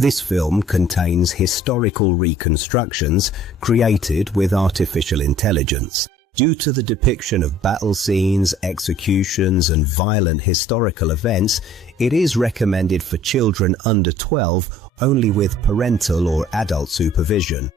This film contains historical reconstructions created with artificial intelligence. Due to the depiction of battle scenes, executions, and violent historical events, it is recommended for children under 12 only with parental or adult supervision.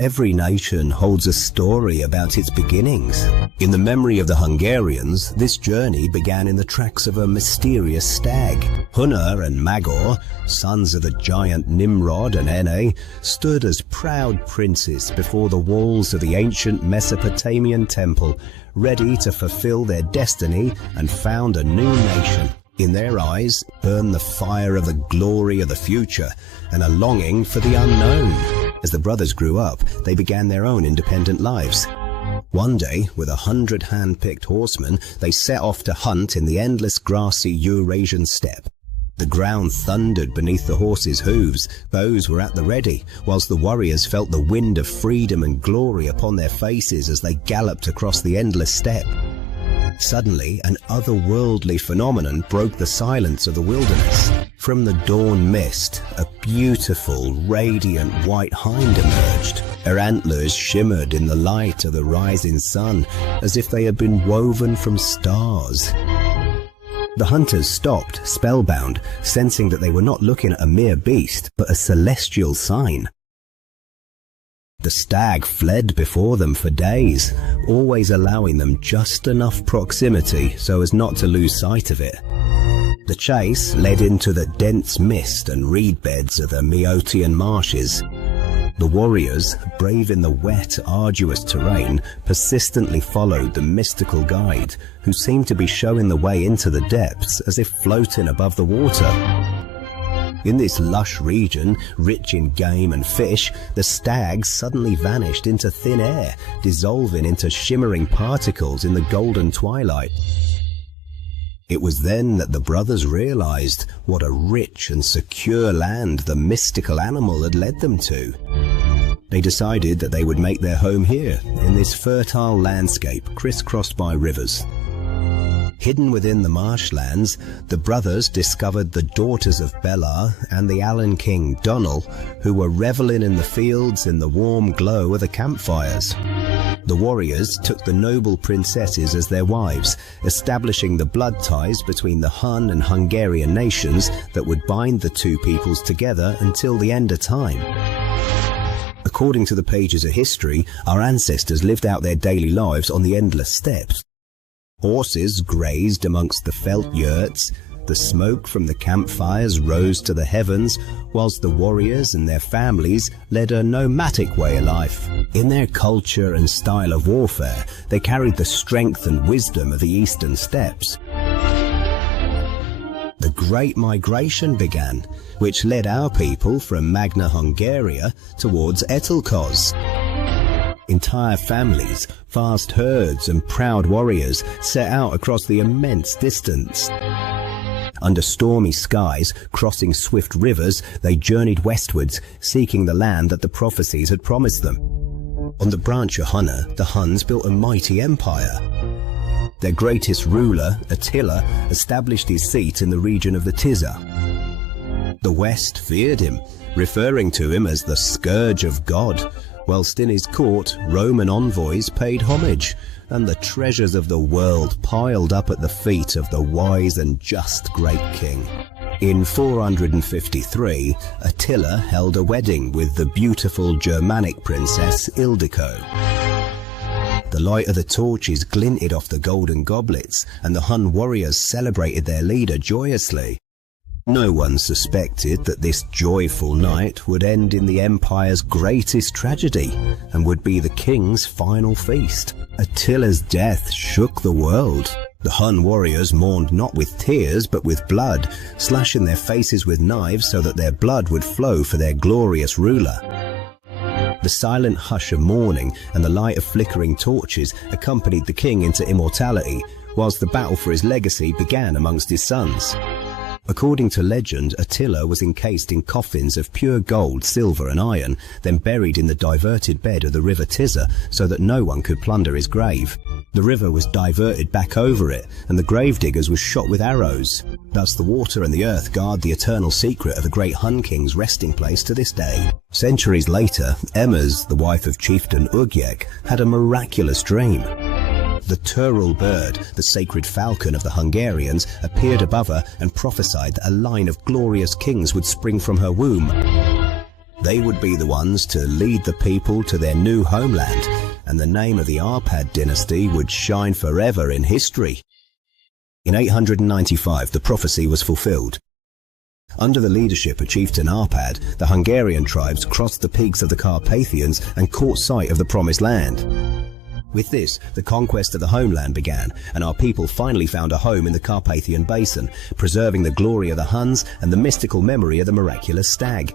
Every nation holds a story about its beginnings. In the memory of the Hungarians, this journey began in the tracks of a mysterious stag. Hunor and Magor, sons of the giant Nimrod and Ene, stood as proud princes before the walls of the ancient Mesopotamian temple, ready to fulfill their destiny and found a new nation. In their eyes burned the fire of the glory of the future and a longing for the unknown. As the brothers grew up, they began their own independent lives. One day, with 100 hand-picked horsemen, they set off to hunt in the endless grassy Eurasian steppe. The ground thundered beneath the horses' hooves, bows were at the ready, whilst the warriors felt the wind of freedom and glory upon their faces as they galloped across the endless steppe. Suddenly, an otherworldly phenomenon broke the silence of the wilderness. From the dawn mist, a beautiful, radiant white hind emerged. Her antlers shimmered in the light of the rising sun, as if they had been woven from stars. The hunters stopped, spellbound, sensing that they were not looking at a mere beast, but a celestial sign. The stag fled before them for days, always allowing them just enough proximity so as not to lose sight of it. The chase led into the dense mist and reed beds of the Meotian marshes. The warriors, brave in the wet, arduous terrain, persistently followed the mystical guide, who seemed to be showing the way into the depths as if floating above the water. In this lush region, rich in game and fish, the stag suddenly vanished into thin air, dissolving into shimmering particles in the golden twilight. It was then that the brothers realized what a rich and secure land the mystical animal had led them to. They decided that they would make their home here, in this fertile landscape crisscrossed by rivers. Hidden within the marshlands, the brothers discovered the daughters of Bela and the Allen king Donal, who were reveling in the fields in the warm glow of the campfires. The warriors took the noble princesses as their wives, establishing the blood ties between the Hun and Hungarian nations that would bind the two peoples together until the end of time. According to the pages of history, our ancestors lived out their daily lives on the endless steppes. Horses grazed amongst the felt yurts, the smoke from the campfires rose to the heavens, whilst the warriors and their families led a nomadic way of life. In their culture and style of warfare, they carried the strength and wisdom of the eastern steppes. The Great Migration began, which led our people from Magna Hungaria towards Attilától. Entire families, vast herds and proud warriors set out across the immense distance. Under stormy skies, crossing swift rivers, they journeyed westwards, seeking the land that the prophecies had promised them. On the branch of Hunor, the Huns built a mighty empire. Their greatest ruler, Attila, established his seat in the region of the Tisza. The West feared him, referring to him as the Scourge of God, whilst in his court Roman envoys paid homage, and the treasures of the world piled up at the feet of the wise and just great king. In 453, Attila held a wedding with the beautiful Germanic princess Ildiko. The light of the torches glinted off the golden goblets, and the Hun warriors celebrated their leader joyously. No one suspected that this joyful night would end in the empire's greatest tragedy and would be the king's final feast. Attila's death shook the world. The Hun warriors mourned not with tears but with blood, slashing their faces with knives so that their blood would flow for their glorious ruler. The silent hush of mourning and the light of flickering torches accompanied the king into immortality, whilst the battle for his legacy began amongst his sons. According to legend, Attila was encased in coffins of pure gold, silver and iron, then buried in the diverted bed of the river Tisza so that no one could plunder his grave. The river was diverted back over it, and the gravediggers were shot with arrows. Thus the water and the earth guard the eternal secret of the great Hun king's resting place to this day. Centuries later, Emma's, the wife of chieftain Ugyek, had a miraculous dream. The turul bird, the sacred falcon of the Hungarians, appeared above her and prophesied that a line of glorious kings would spring from her womb. They would be the ones to lead the people to their new homeland, and the name of the Arpad dynasty would shine forever in history. In 895, the prophecy was fulfilled. Under the leadership of chieftain Arpad, the Hungarian tribes crossed the peaks of the Carpathians and caught sight of the promised land. With this, the conquest of the homeland began, and our people finally found a home in the Carpathian Basin, preserving the glory of the Huns and the mystical memory of the miraculous stag.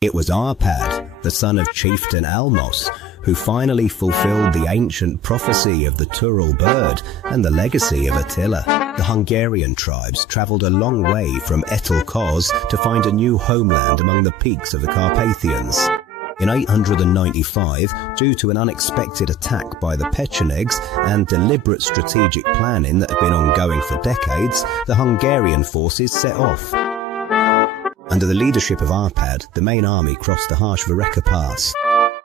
It was Arpad, the son of chieftain Almos, who finally fulfilled the ancient prophecy of the turul bird and the legacy of Attila. The Hungarian tribes travelled a long way from Etel-Koz to find a new homeland among the peaks of the Carpathians. In 895, due to an unexpected attack by the Pechenegs and deliberate strategic planning that had been ongoing for decades, the Hungarian forces set off. Under the leadership of Arpad, the main army crossed the harsh Vareka Pass.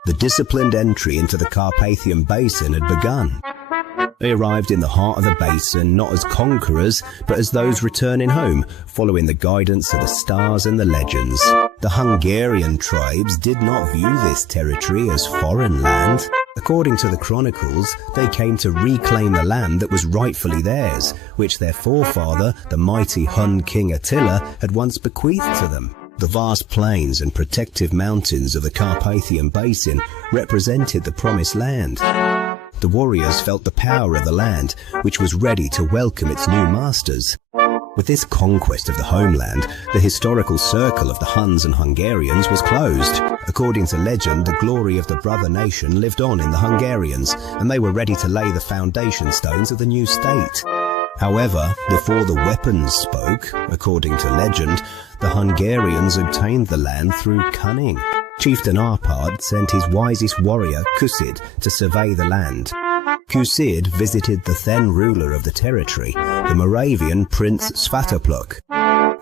The disciplined entry into the Carpathian Basin had begun. They arrived in the heart of the basin not as conquerors, but as those returning home, following the guidance of the stars and the legends. The Hungarian tribes did not view this territory as foreign land. According to the chronicles, they came to reclaim the land that was rightfully theirs, which their forefather, the mighty Hun king Attila, had once bequeathed to them. The vast plains and protective mountains of the Carpathian Basin represented the promised land. The warriors felt the power of the land, which was ready to welcome its new masters. With this conquest of the homeland, the historical circle of the Huns and Hungarians was closed. According to legend, the glory of the brother nation lived on in the Hungarians, and they were ready to lay the foundation stones of the new state. However, before the weapons spoke, according to legend, the Hungarians obtained the land through cunning. Chieftain Arpad sent his wisest warrior, Kusid, to survey the land. Kusid visited the then ruler of the territory, the Moravian Prince Svatopluk.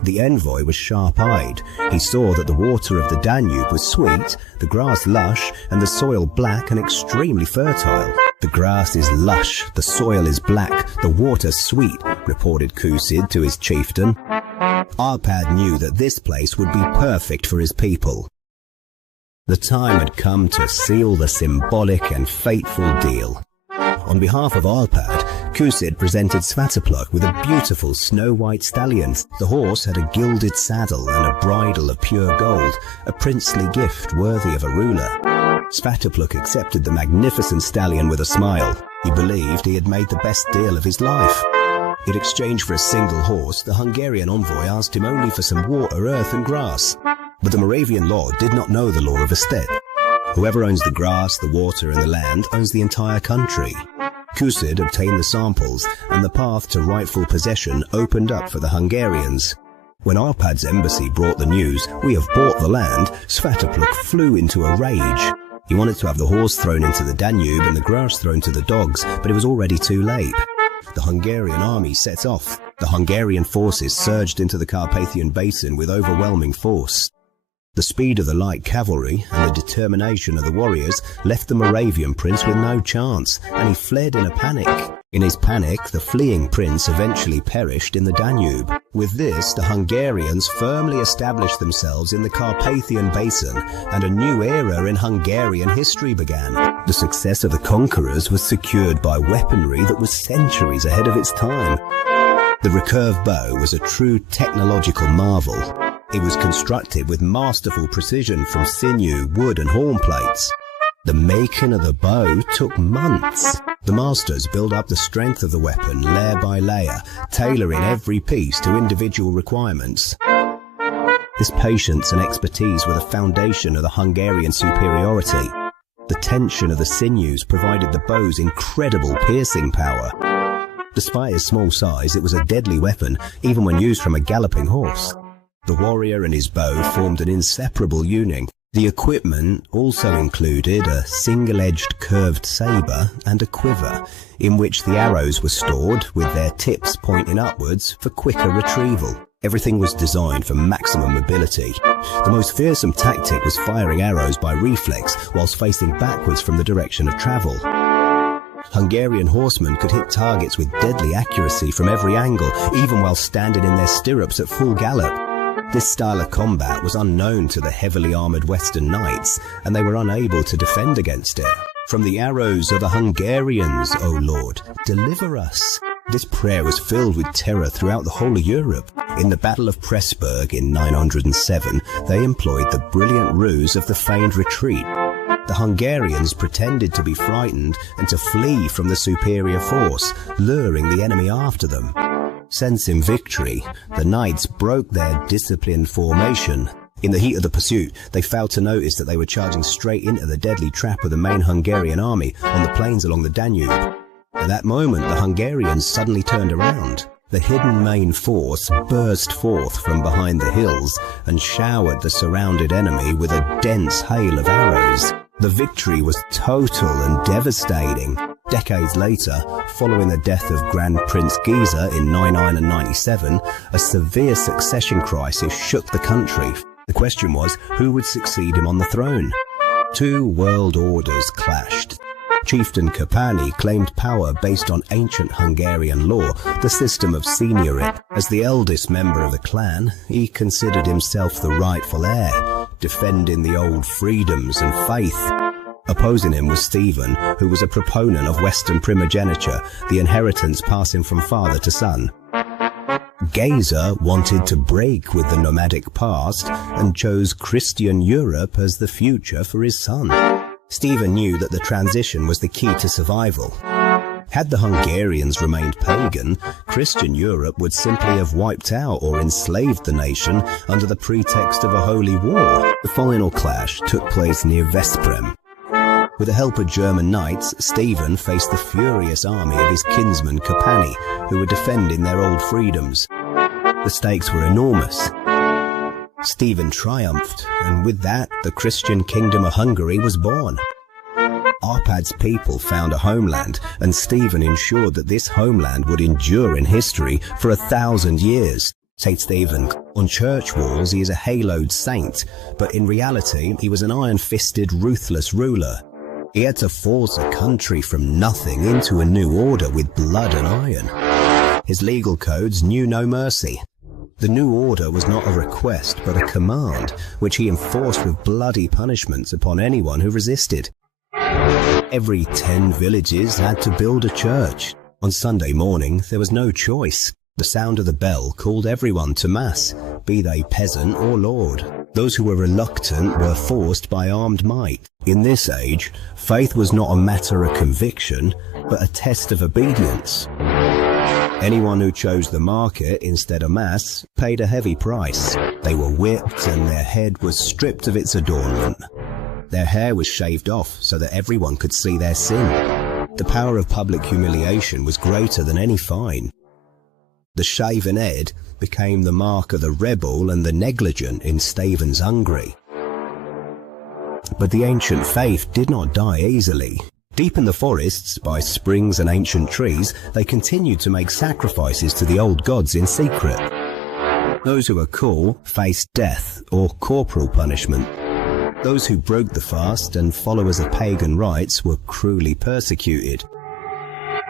The envoy was sharp-eyed. He saw that the water of the Danube was sweet, the grass lush, and the soil black and extremely fertile. The grass is lush, the soil is black, the water sweet, reported Kusid to his chieftain. Arpad knew that this place would be perfect for his people. The time had come to seal the symbolic and fateful deal. On behalf of Arpad, Kusid presented Svatopluk with a beautiful snow-white stallion. The horse had a gilded saddle and a bridle of pure gold, a princely gift worthy of a ruler. Svatopluk accepted the magnificent stallion with a smile. He believed he had made the best deal of his life. In exchange for a single horse, the Hungarian envoy asked him only for some water, earth and grass. But the Moravian lord did not know the law of a steppe. Whoever owns the grass, the water and the land owns the entire country. Kusid obtained the samples, and the path to rightful possession opened up for the Hungarians. When Arpad's embassy brought the news, "We have bought the land," Svatopluk flew into a rage. He wanted to have the horse thrown into the Danube and the grass thrown to the dogs, but it was already too late. The Hungarian army set off. The Hungarian forces surged into the Carpathian Basin with overwhelming force. The speed of the light cavalry and the determination of the warriors left the Moravian prince with no chance, and he fled in a panic. In his panic, the fleeing prince eventually perished in the Danube. With this, the Hungarians firmly established themselves in the Carpathian Basin, and a new era in Hungarian history began. The success of the conquerors was secured by weaponry that was centuries ahead of its time. The recurve bow was a true technological marvel. It was constructed with masterful precision from sinew, wood and horn plates. The making of the bow took months. The masters build up the strength of the weapon layer by layer, tailoring every piece to individual requirements. This patience and expertise were the foundation of the Hungarian superiority. The tension of the sinews provided the bow's incredible piercing power. Despite its small size, it was a deadly weapon, even when used from a galloping horse. The warrior and his bow formed an inseparable union. The equipment also included a single-edged curved sabre and a quiver, in which the arrows were stored with their tips pointing upwards for quicker retrieval. Everything was designed for maximum mobility. The most fearsome tactic was firing arrows by reflex whilst facing backwards from the direction of travel. Hungarian horsemen could hit targets with deadly accuracy from every angle, even while standing in their stirrups at full gallop. This style of combat was unknown to the heavily armoured Western knights, and they were unable to defend against it. From the arrows of the Hungarians, O Lord, deliver us. This prayer was filled with terror throughout the whole of Europe. In the Battle of Pressburg in 907, they employed the brilliant ruse of the feigned retreat. The Hungarians pretended to be frightened and to flee from the superior force, luring the enemy after them. Sensing victory, the knights broke their disciplined formation. In the heat of the pursuit, they failed to notice that they were charging straight into the deadly trap of the main Hungarian army on the plains along the Danube. At that moment, the Hungarians suddenly turned around. The hidden main force burst forth from behind the hills and showered the surrounded enemy with a dense hail of arrows. The victory was total and devastating. Decades later, following the death of Grand Prince Giza in 997, a severe succession crisis shook the country. The question was, who would succeed him on the throne? Two world orders clashed. Chieftain Kapani claimed power based on ancient Hungarian law, the system of seniorate. As the eldest member of the clan, he considered himself the rightful heir, defending the old freedoms and faith. Opposing him was Stephen, who was a proponent of Western primogeniture, the inheritance passing from father to son. Giza wanted to break with the nomadic past and chose Christian Europe as the future for his son. Stephen knew that the transition was the key to survival. Had the Hungarians remained pagan, Christian Europe would simply have wiped out or enslaved the nation under the pretext of a holy war. The final clash took place near Veszprém. With the help of German knights, Stephen faced the furious army of his kinsman Kapani, who were defending their old freedoms. The stakes were enormous. Stephen triumphed, and with that, the Christian kingdom of Hungary was born. Arpad's people found a homeland, and Stephen ensured that this homeland would endure in history for 1,000 years. St. Stephen. On church walls, he is a haloed saint, but in reality, he was an iron-fisted, ruthless ruler. He had to force a country from nothing into a new order with blood and iron. His legal codes knew no mercy. The new order was not a request, but a command, which he enforced with bloody punishments upon anyone who resisted. Every 10 villages had to build a church. On Sunday morning, there was no choice. The sound of the bell called everyone to Mass, be they peasant or lord. Those who were reluctant were forced by armed might. In this age, faith was not a matter of conviction, but a test of obedience. Anyone who chose the market instead of Mass paid a heavy price. They were whipped and their head was stripped of its adornment. Their hair was shaved off so that everyone could see their sin. The power of public humiliation was greater than any fine. The shaven head became the mark of the rebel and the negligent in Stephen's Hungary. But the ancient faith did not die easily. Deep in the forests, by springs and ancient trees, they continued to make sacrifices to the old gods in secret. Those who were cool faced death or corporal punishment. Those who broke the fast and followers of pagan rites were cruelly persecuted.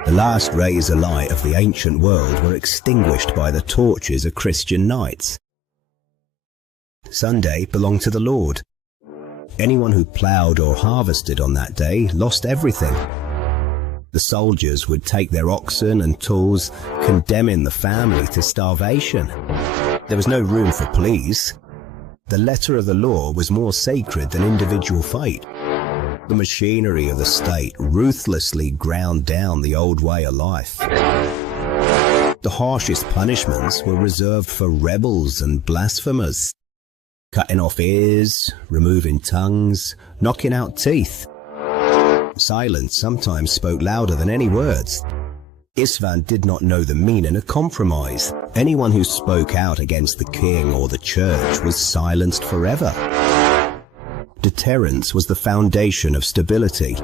The last rays of light of the ancient world were extinguished by the torches of Christian knights. Sunday belonged to the Lord. Anyone who ploughed or harvested on that day lost everything. The soldiers would take their oxen and tools, condemning the family to starvation. There was no room for pleas. The letter of the law was more sacred than individual fate. The machinery of the state ruthlessly ground down the old way of life. The harshest punishments were reserved for rebels and blasphemers. Cutting off ears, removing tongues, knocking out teeth. Silence sometimes spoke louder than any words. István did not know the meaning of compromise. Anyone who spoke out against the king or the church was silenced forever. Deterrence was the foundation of stability.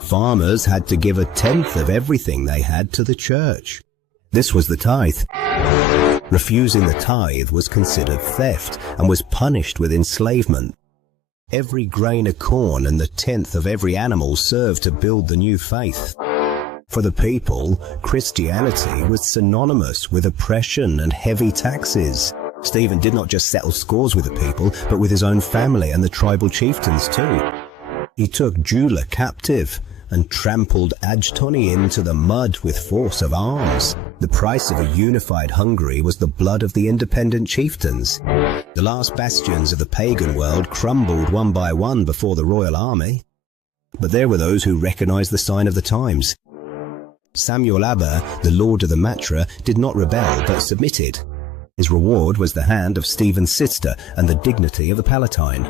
Farmers had to give 1/10 of everything they had to the church. This was the tithe. Refusing the tithe was considered theft and was punished with enslavement. Every grain of corn and the 1/10 of every animal served to build the new faith. For the people, Christianity was synonymous with oppression and heavy taxes. Stephen did not just settle scores with the people, but with his own family and the tribal chieftains too. He took Jula captive and trampled Ajtoni into the mud with force of arms. The price of a unified Hungary was the blood of the independent chieftains. The last bastions of the pagan world crumbled one by one before the royal army. But there were those who recognized the sign of the times. Samuel Abba, the lord of the Matra, did not rebel but submitted. His reward was the hand of Stephen's sister and the dignity of the Palatine.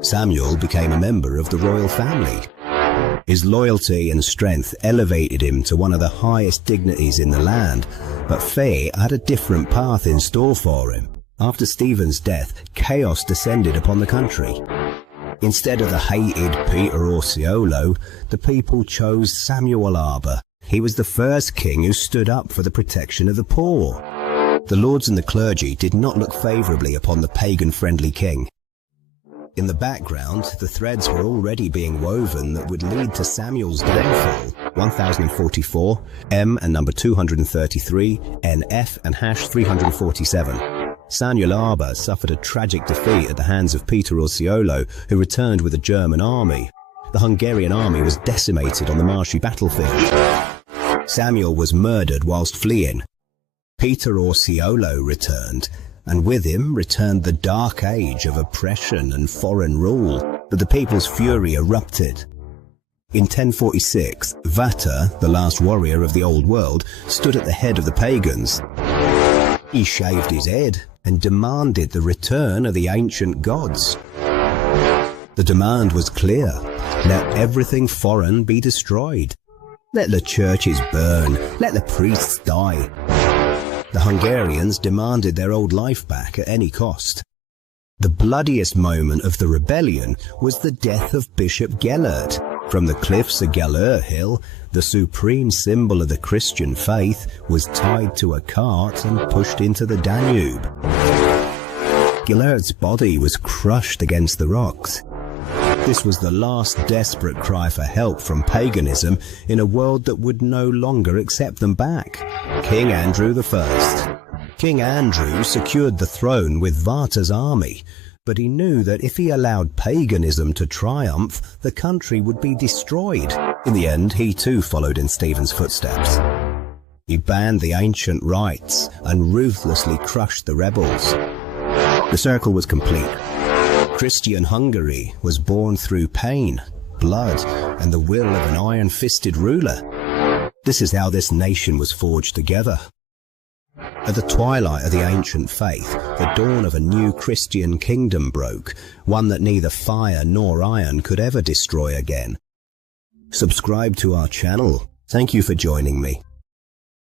Samuel became a member of the royal family. His loyalty and strength elevated him to one of the highest dignities in the land, but fate had a different path in store for him. After Stephen's death, chaos descended upon the country. Instead of the hated Peter Orseolo, the people chose Samuel Abba. He was the first king who stood up for the protection of the poor. The lords and the clergy did not look favourably upon the pagan-friendly king. In the background, the threads were already being woven that would lead to Samuel's downfall. 1044, M and number 233, NF and #347. Samuel Abba suffered a tragic defeat at the hands of Peter Orseolo, who returned with a German army. The Hungarian army was decimated on the marshy battlefield. Samuel was murdered whilst fleeing. Peter Orseolo returned, and with him returned the dark age of oppression and foreign rule. But the people's fury erupted. In 1046, Vata, the last warrior of the old world, stood at the head of the pagans. He shaved his head and demanded the return of the ancient gods. The demand was clear: let everything foreign be destroyed. Let the churches burn, let the priests die. The Hungarians demanded their old life back at any cost. The bloodiest moment of the rebellion was the death of Bishop Gellert. From the cliffs of Gellert Hill, the supreme symbol of the Christian faith was tied to a cart and pushed into the Danube. Gellert's body was crushed against the rocks. This was the last desperate cry for help from paganism in a world that would no longer accept them back. King Andrew I. King Andrew secured the throne with Vata's army, but he knew that if he allowed paganism to triumph, the country would be destroyed. In the end, he too followed in Stephen's footsteps. He banned the ancient rites and ruthlessly crushed the rebels. The circle was complete. Christian Hungary was born through pain, blood, and the will of an iron-fisted ruler. This is how this nation was forged together. At the twilight of the ancient faith, the dawn of a new Christian kingdom broke, one that neither fire nor iron could ever destroy again. Subscribe to our channel. Thank you for joining me.